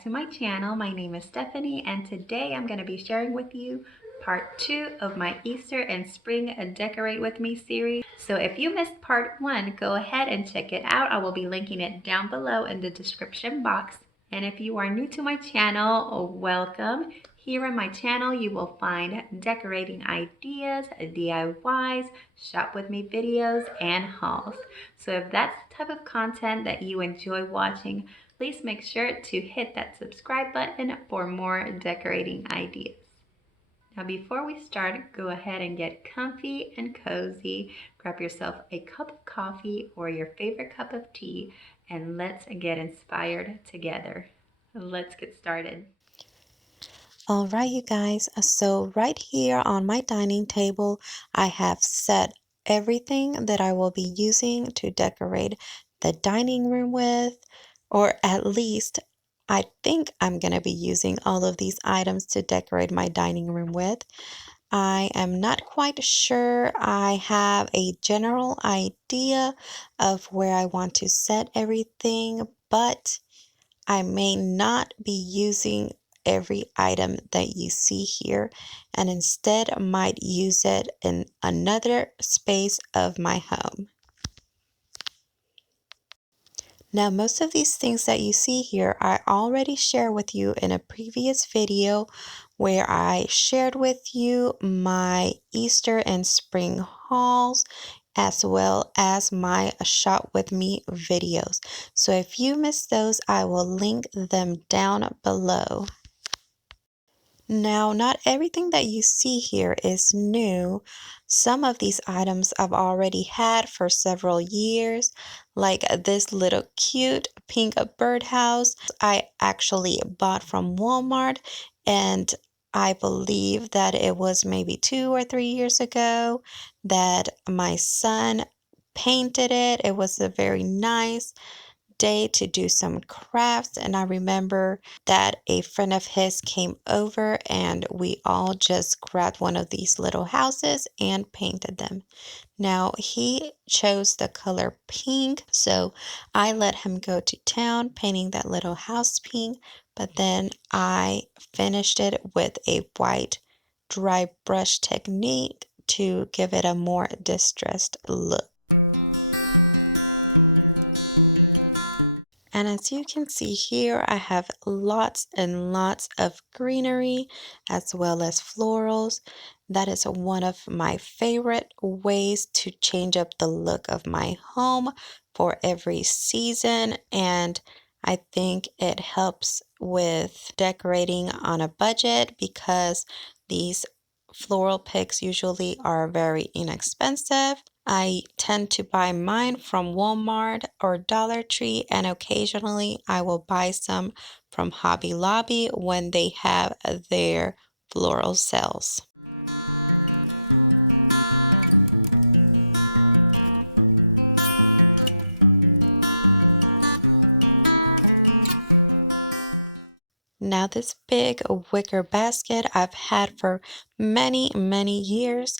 back to my channel. My name is Stephanie and today I'm going to be sharing with you part 2 of my Easter and Spring Decorate With Me series. So if you missed part 1, go ahead and check it out. I will be linking it down below in the description box. And if you are new to my channel, welcome. Here on my channel, you will find decorating ideas, DIYs, shop with me videos, and hauls. So if that's the type of content that you enjoy watching, please make sure to hit that subscribe button for more decorating ideas. Now before we start, go ahead and get comfy and cozy. Grab yourself a cup of coffee or your favorite cup of tea and let's get inspired together. Let's get started. All right, you guys. So right here on my dining table, I have set everything that I will be using to decorate the dining room with, or at least I think I'm going to be using all of these items to decorate my dining room with. I am not quite sure. I have a general idea of where I want to set everything, but I may not be using every item that you see here and instead might use it in another space of my home. Now, most of these things that you see here, I already shared with you in a previous video where I shared with you my Easter and spring hauls as well as my shop with me videos. So if you missed those, I will link them down below. Now, not everything that you see here is new. Some of these items I've already had for several years, like this little cute pink birdhouse I actually bought from Walmart, and I believe that it was maybe 2 or 3 years ago that my son painted it. It was a very nice day to do some crafts, and I remember that a friend of his came over and we all just grabbed one of these little houses and painted them. Now he chose the color pink, so I let him go to town painting that little house pink, but then I finished it with a white dry brush technique to give it a more distressed look. And as you can see here, I have lots and lots of greenery as well as florals. That is one of my favorite ways to change up the look of my home for every season. And I think it helps with decorating on a budget because these floral picks usually are very inexpensive. I tend to buy mine from Walmart or Dollar Tree, and occasionally I will buy some from Hobby Lobby when they have their floral sales. Now, this big wicker basket I've had for many, many years.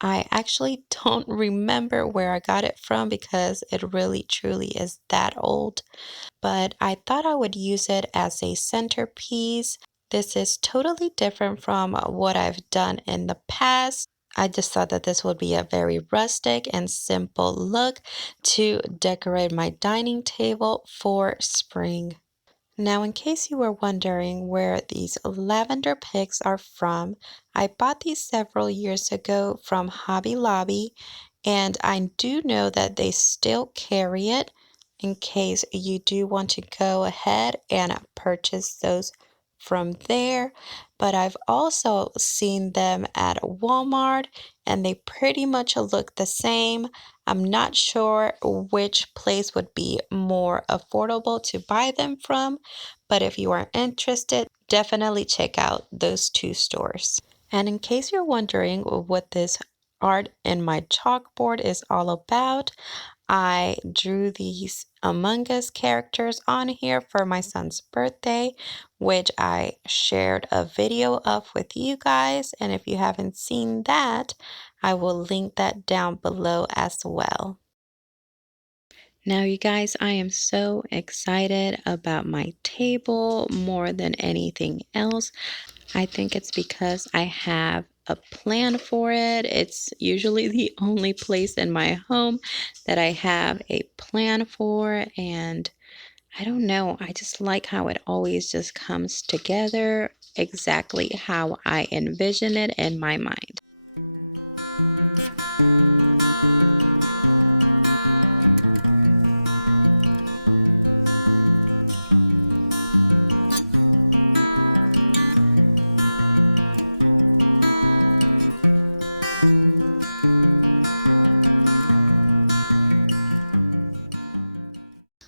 I actually don't remember where I got it from because it really truly is that old. But I thought I would use it as a centerpiece. This is totally different from what I've done in the past. I just thought that this would be a very rustic and simple look to decorate my dining table for spring. Now, in case you were wondering where these lavender picks are from, I bought these several years ago from Hobby Lobby, and I do know that they still carry it in case you do want to go ahead and purchase those from there. But I've also seen them at Walmart, and they pretty much look the same. I'm not sure which place would be more affordable to buy them from, but if you are interested, definitely check out those two stores. And in case you're wondering what this art in my chalkboard is all about, I drew these Among Us characters on here for my son's birthday, which I shared a video of with you guys. And if you haven't seen that, I will link that down below as well. Now, you guys, I am so excited about my table more than anything else. I think it's because I have a plan for it. It's usually the only place in my home that I have a plan for, and I don't know, I just like how it always just comes together exactly how I envision it in my mind.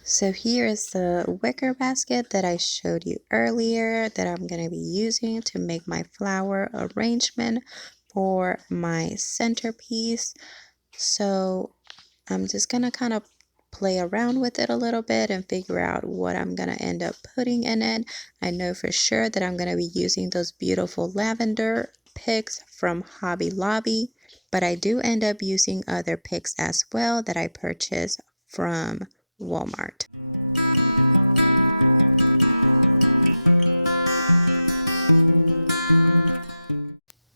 So here is the wicker basket that I showed you earlier that I'm going to be using to make my flower arrangement for my centerpiece. So I'm just going to kind of play around with it a little bit and figure out what I'm going to end up putting in it. I know for sure that I'm going to be using those beautiful lavender picks from Hobby Lobby, but I do end up using other picks as well that I purchased from Walmart.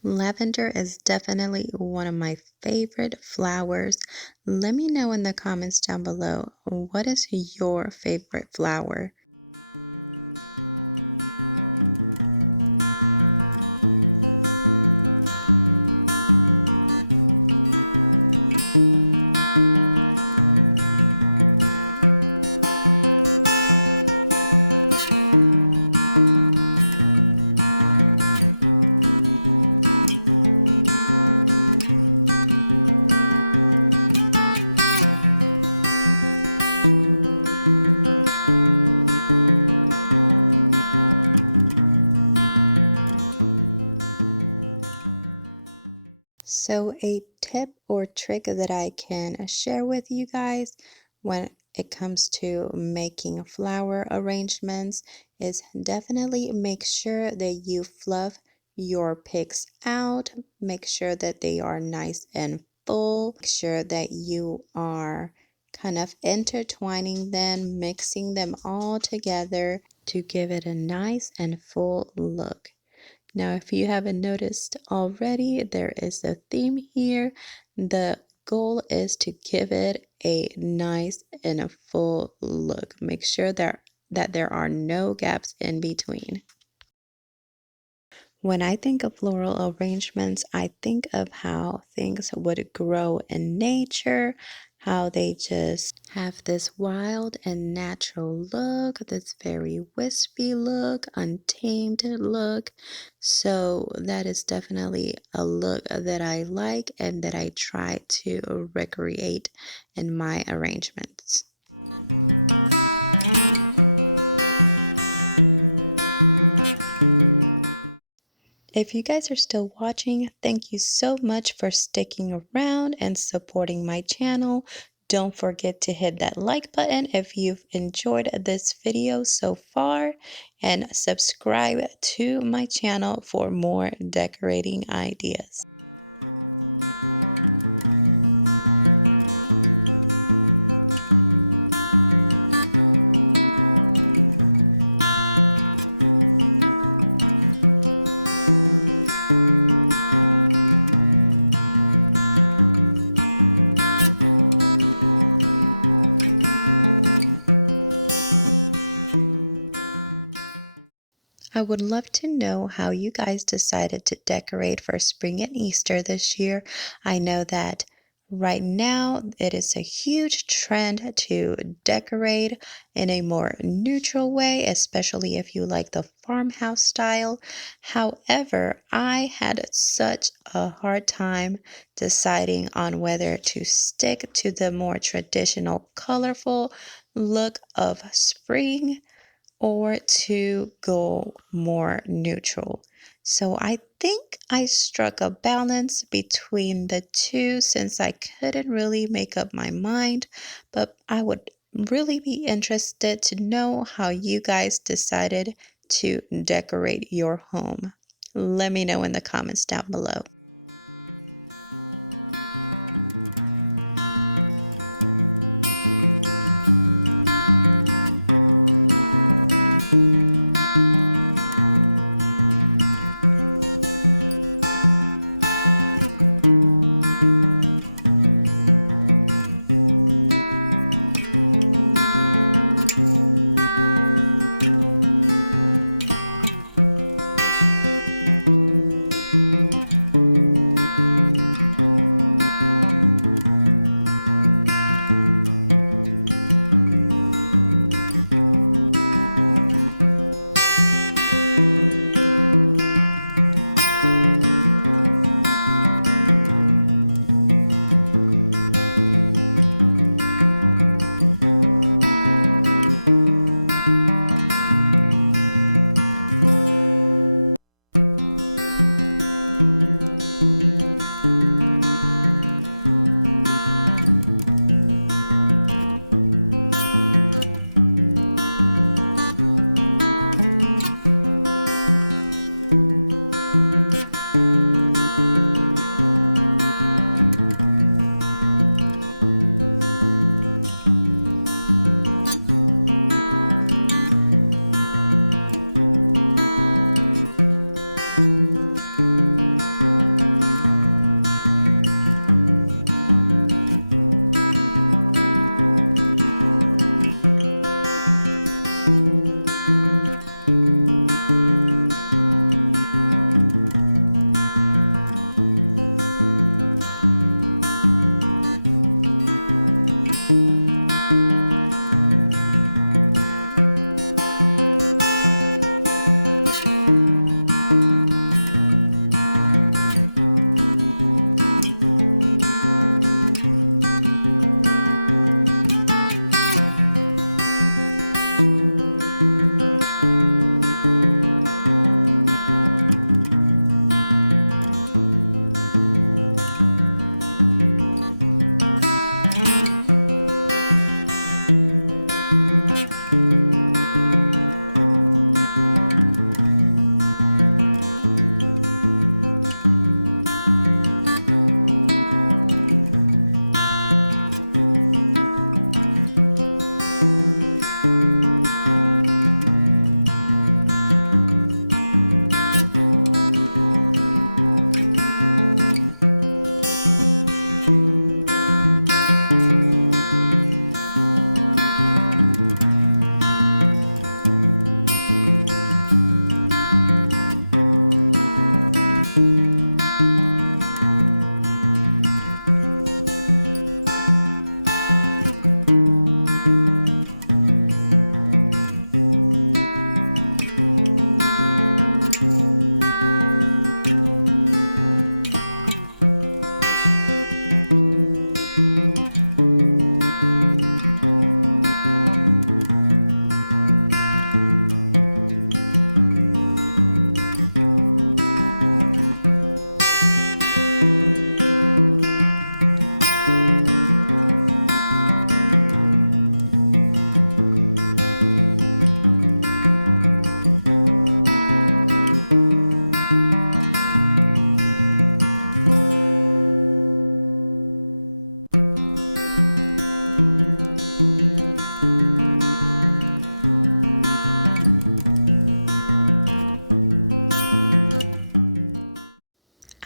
Lavender is definitely one of my favorite flowers. Let me know in the comments down below, what is your favorite flower? So a tip or trick that I can share with you guys when it comes to making flower arrangements is definitely make sure that you fluff your picks out. Make sure that they are nice and full. Make sure that you are kind of intertwining them, mixing them all together to give it a nice and full look. Now, if you haven't noticed already, there is a theme here. The goal is to give it a nice and a full look. Make sure that there are no gaps in between. When I think of floral arrangements, I think of how things would grow in nature, how they just have this wild and natural look, this very wispy look, untamed look. So that is definitely a look that I like and that I try to recreate in my arrangements. If you guys are still watching, thank you so much for sticking around and supporting my channel. Don't forget to hit that like button if you've enjoyed this video so far, and subscribe to my channel for more decorating ideas. I would love to know how you guys decided to decorate for spring and Easter this year. I know that right now it is a huge trend to decorate in a more neutral way, especially if you like the farmhouse style. However, I had such a hard time deciding on whether to stick to the more traditional, colorful look of spring or to go more neutral. So I think I struck a balance between the two since I couldn't really make up my mind, but I would really be interested to know how you guys decided to decorate your home. Let me know in the comments down below.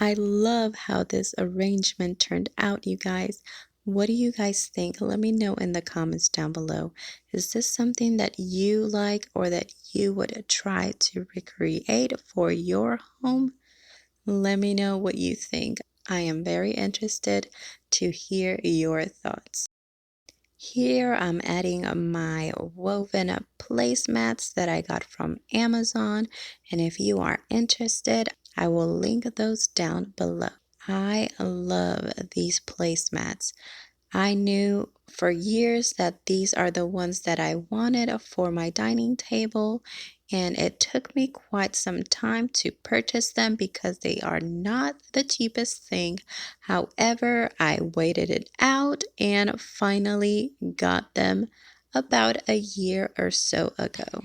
I love how this arrangement turned out, you guys. What do you guys think? Let me know in the comments down below. Is this something that you like or that you would try to recreate for your home? Let me know what you think. I am very interested to hear your thoughts. Here I'm adding my woven placemats that I got from Amazon, and if you are interested, I will link those down below. I love these placemats. I knew for years that these are the ones that I wanted for my dining table, and it took me quite some time to purchase them because they are not the cheapest thing. However, I waited it out and finally got them about a year or so ago.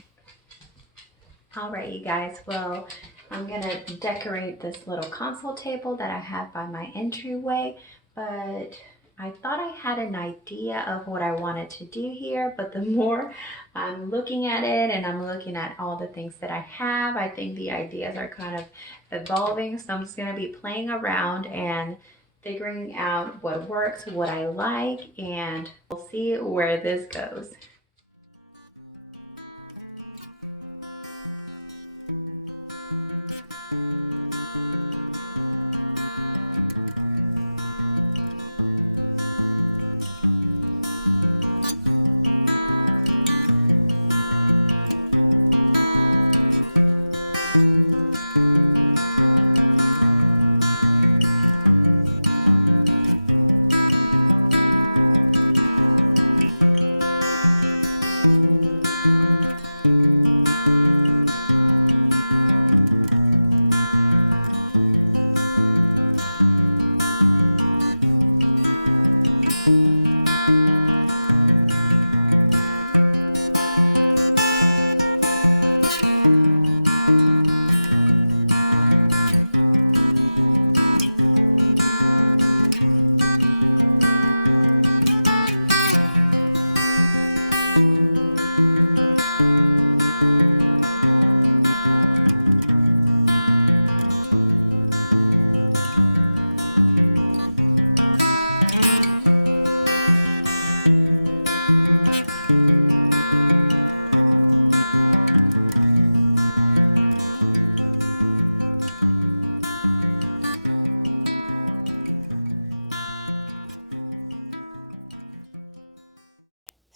All right, you guys, well, I'm gonna decorate this little console table that I have by my entryway, but I thought I had an idea of what I wanted to do here, but the more I'm looking at it and I'm looking at all the things that I have, I think the ideas are kind of evolving, so I'm just gonna be playing around and figuring out what works, what I like, and we'll see where this goes.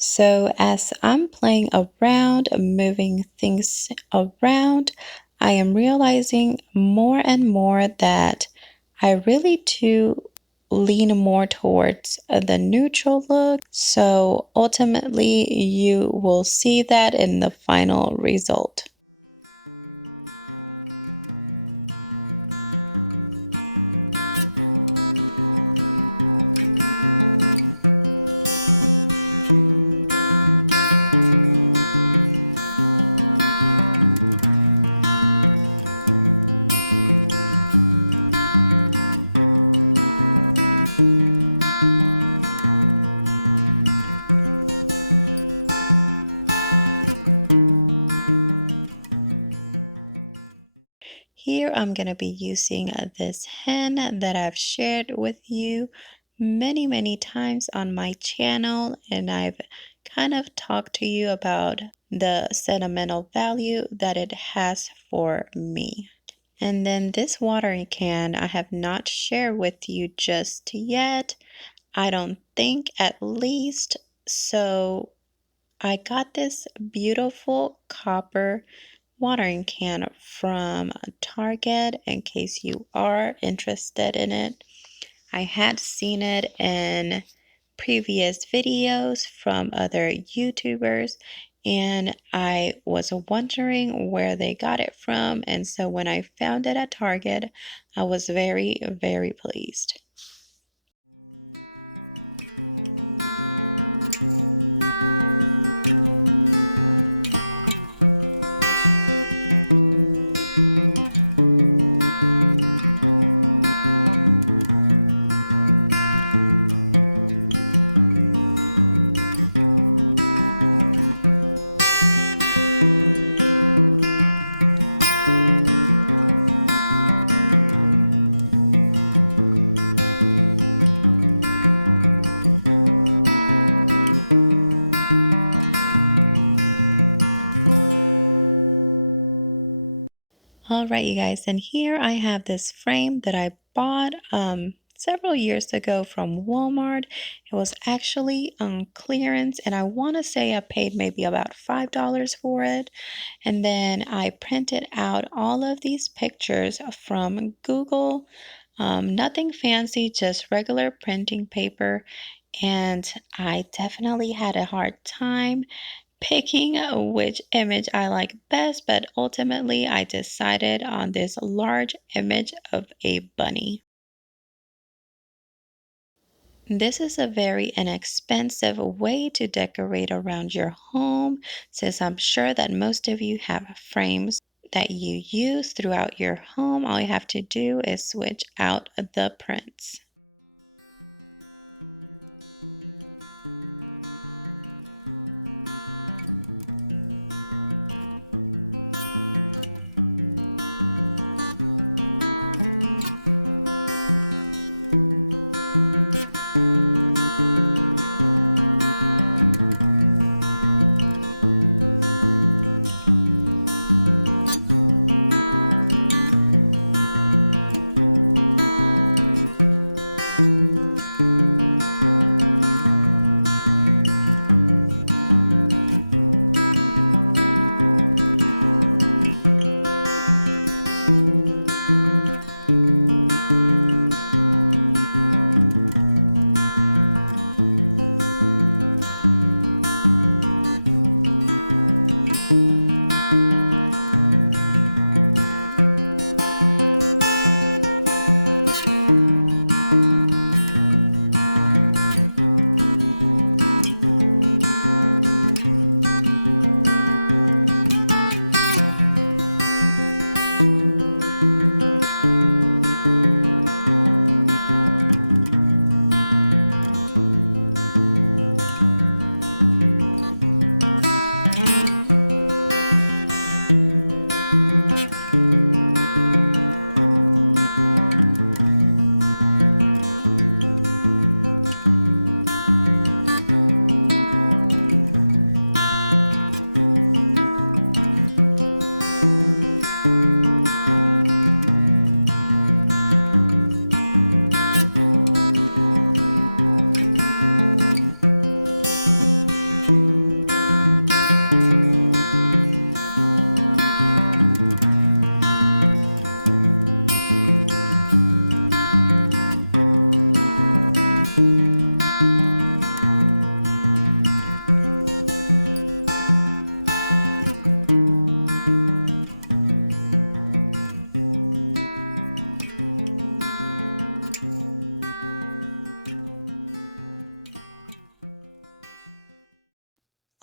So, as I'm playing around, moving things around, I am realizing more and more that I really do lean more towards the neutral look. So, ultimately, you will see that in the final result. Here I'm going to be using this hen that I've shared with you many, many times on my channel, and I've kind of talked to you about the sentimental value that it has for me. And then this watering can I have not shared with you just yet. I don't think, at least. So I got this beautiful copper watering can from Target in case you are interested in it. I had seen it in previous videos from other YouTubers, and I was wondering where they got it from. And so when I found it at Target, I was very, very pleased. All right, you guys, and here I have this frame that I bought several years ago from Walmart. It was actually on clearance, and I want to say I paid maybe about $5 for it. And then I printed out all of these pictures from Google. Nothing fancy, just regular printing paper. And I definitely had a hard time picking which image I like best, but ultimately I decided on this large image of a bunny. This is a very inexpensive way to decorate around your home, since I'm sure that most of you have frames that you use throughout your home. All you have to do is switch out the prints.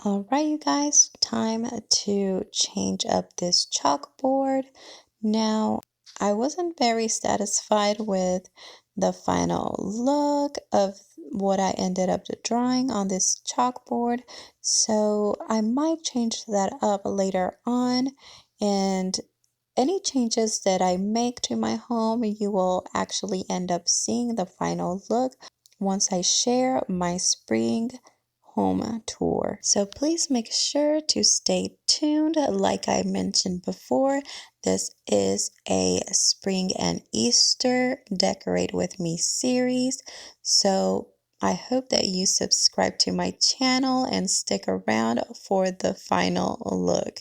All right, you guys, time to change up this chalkboard. Now, I wasn't very satisfied with the final look of what I ended up drawing on this chalkboard, so I might change that up later on. And any changes that I make to my home, you will actually end up seeing the final look once I share my spring home tour. So please make sure to stay tuned. Like I mentioned before, this is a spring and Easter Decorate with Me series. So I hope that you subscribe to my channel and stick around for the final look.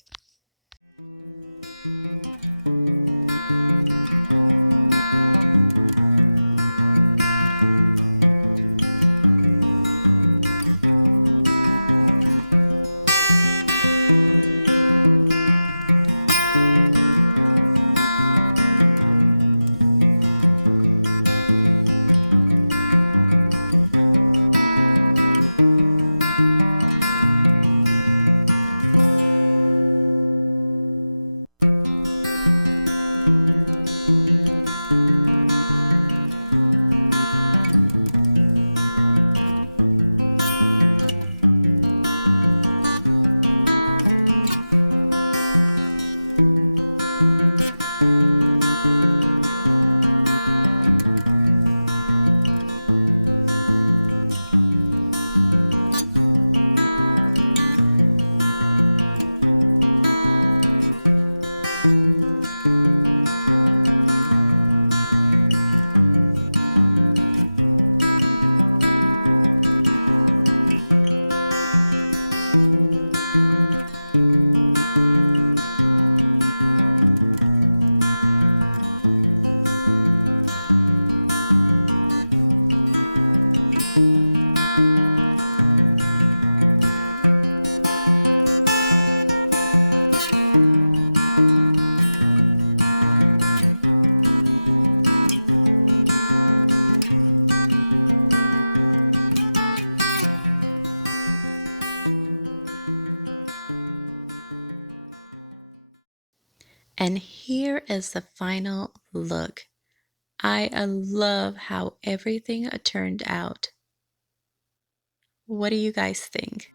And here is the final look. I love how everything turned out. What do you guys think?